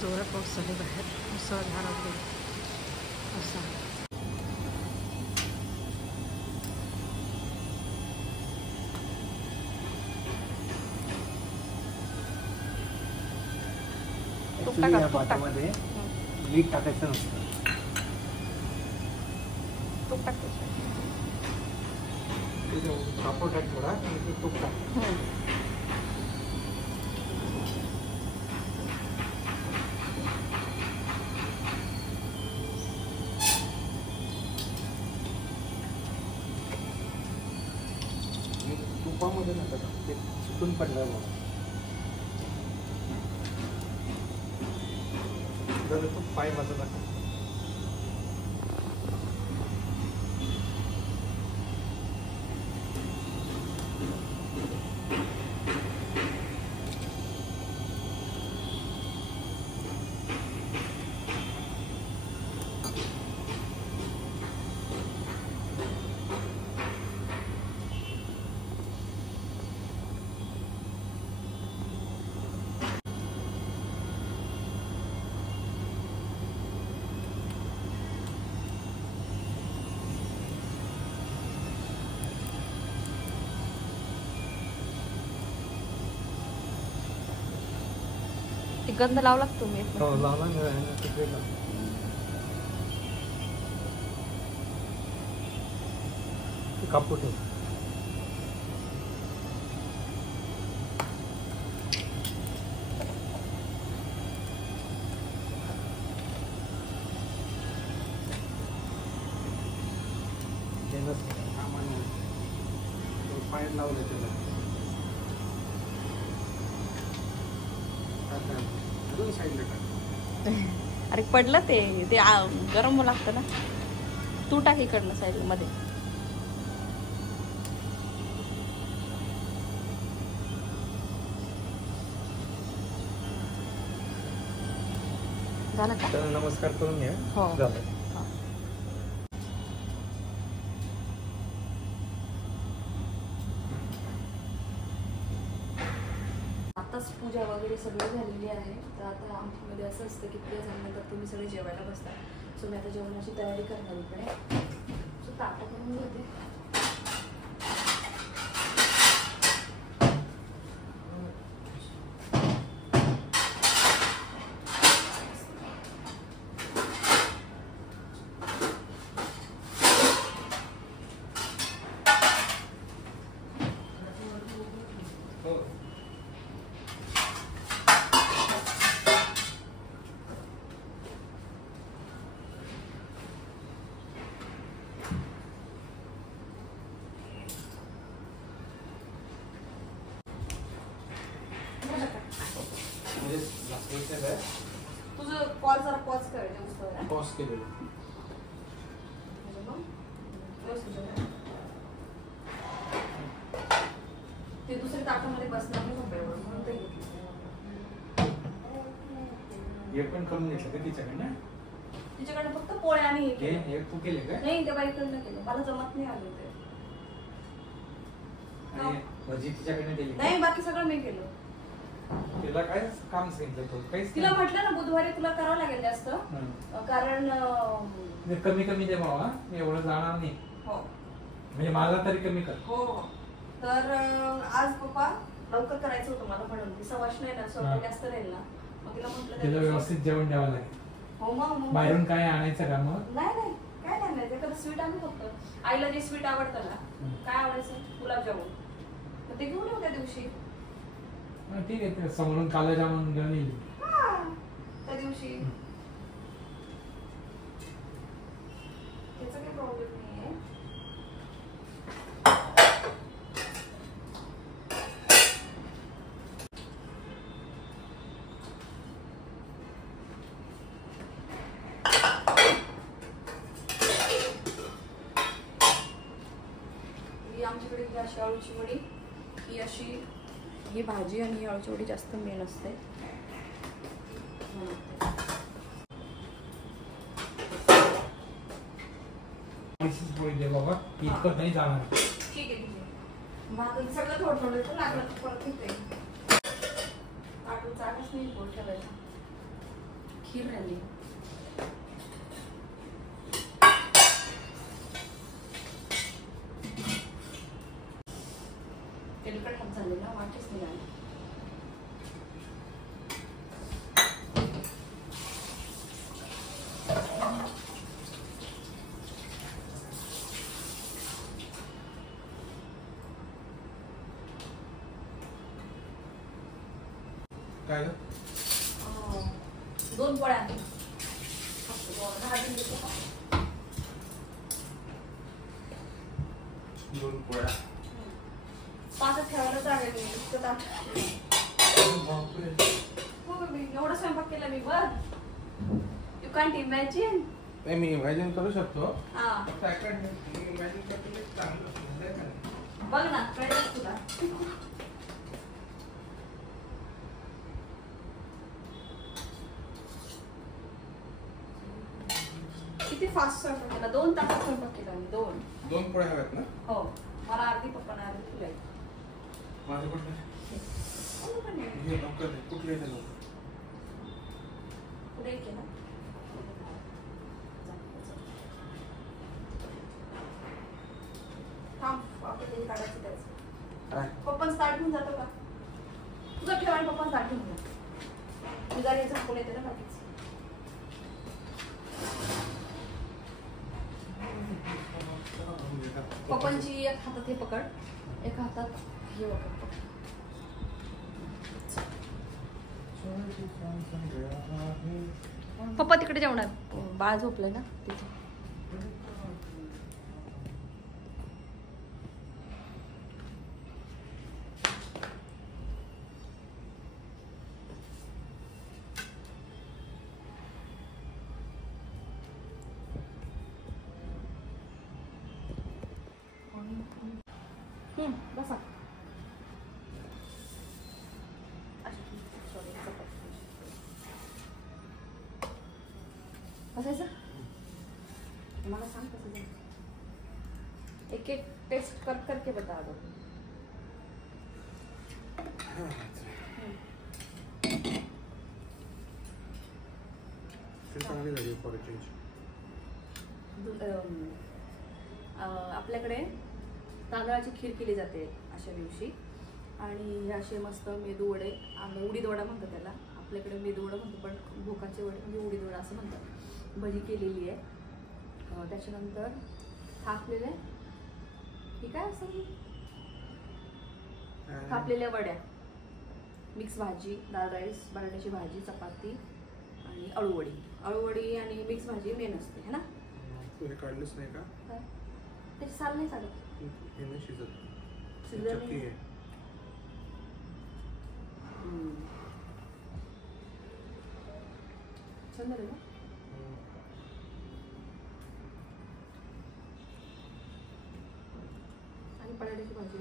जोरात पाऊस चालू बाहेर मुसळधार वगैरे असा. पाटामध्ये मीठ टाकायचं नसतं. तूप टाकायचं. कापूर टाक थोडा आणि तूप टाक. तुपामध्ये नका ते सुटून पडलं बघा. जर तूप पाय बाजूला गंध लावला तुम्ही? हो लावला नाही तिकडे कापू ठेव. पाय लावले त्याला अरे पडलं ते गरम लागतं ना. तू टाक इकडनं साईड मध्ये. झालं का? नमस्कार करून घ्या. हो झालं. पूजा वगैरे सगळं झालेली आहे. तर आता आमच्यामध्ये असं असतं की पूजा झाल्यानंतर तुम्ही सगळे जेवायला बसता. सो मी आता जेवणाची तयारी करणार इकडे. सो ताटं करून घेते. तुझं कॉल जरा पॉज करायचं. पॉज केलेलं ते दुसऱ्या ताटामध्ये बसणार नाही म्हणून ते हे पण करून घेतलं का तिच्याकडे? तिच्याकडे फक्त पोळ्या आणि हे तू केले का? नाही त्या बाईकडनं केलं. मला जमत नाही आलं ते. आणि भजी तिच्याकडे दिली नाही बाकी सगळं मी केलं. तिला काय काम सांगितलं तू? काहीच तिला म्हटलं ना बुधवारी तुला करावं लागेल जास्त. कारण कमी कमी दे बाबा, एवढं जाणार नाही. हो म्हणजे मला तरी कमी कर. हो तर आज पप्पा लवकर करायचं होतं मला म्हणून. ती सवाश नाही ना, स्वतः जास्त राहील ना. मग तिला म्हटलं तिला व्यवस्थित जेवण द्यावं लागेल. हो मग बाहेरून काय आणायचं का मग? नाही काय नाही आणायचं. एखादं स्वीट आणू फक्त. आईला जे स्वीट आवडतं ना, काय आवडायचं? गुलाबजामुन. मग ते घेऊन येऊ त्या दिवशी. ठीक आहे, समोरून काला जामून घेऊन येईल त्या दिवशी. त्याचा काही प्रॉब्लेम नाहीये. ही आमच्याकडे ही अशी अळूची वडी, ही अशी ही भाजी आणि ही अळूची वडी जास्त मेन असते. बाबा इतकं नाही जाणार. ठीक आहे मग सगळं थोडं थोडं लागलं परत येते. आठवण चालच नाही ठेवायचा. खीर राहिली. तेलकट हात झालेला वाटच नाही आली. काय ग? 2 पोळ्या आणल्या. भाजून देतो का? 2 पोळ्या. 5च ठेवायलाच आहे मी. इतकं ताट. बापरे. हो मी एवढा स्वयंपाक केला मी बघ. You can't imagine. नाही मी इमॅजिन करू शकतो. हा इमॅजिन करतो चांगलं बघ ना कळलं तुला. किती फास्ट स्वयंपाक केला. 2 तासात स्वयंपाक केला मी. 2 पोळ्या हव्यात ना? हो मला अर्धी पप्पाना अर्धी तुला. माझं कुठलं? हे लवकर दे. कुठले आहे ते लवकर? पुढे एक आहे ना. थांब आपण ते काढायचं त्याचं. काय? पप्पा स्टार्ट होऊन जातो का? तुझा ठेवा आणि पप्पा स्टार्ट होऊन जातो. तुझा हे झाकून येते ना बाकीच. पप्पांची एक हातात हे पकड, एक हातात हे पकड. पप्पा तिकडे जेवणार. बाळ झोपलंय ना तिथे. बसा. बसायचं. मला सांग कसं जायचं. एक एक टेस्ट करके बता दो. आपल्याकडे तांदळाची खीर केली जाते अशा दिवशी. आणि हे असे मस्त मेदू वडे, आम्ही उडीद वडा म्हणतो त्याला, आपल्याकडे मेदू वडा म्हणतो पण भोकाचे वडे म्हणजे उडीद वडा असं म्हणतात. भजी केलेली आहे. त्याच्यानंतर थापलेले ही काय असं थापलेल्या वड्या, मिक्स भाजी, दाल राईस, बटाट्याची भाजी, चपाती आणि अळूवडी. अळूवडी आणि मिक्स भाजी मेन असते है ना. हे काढलंच नाही का? त्याची साल नाही चालत. शिजत नाही. छान झालं ना. आणि बटाट्याची भाजी.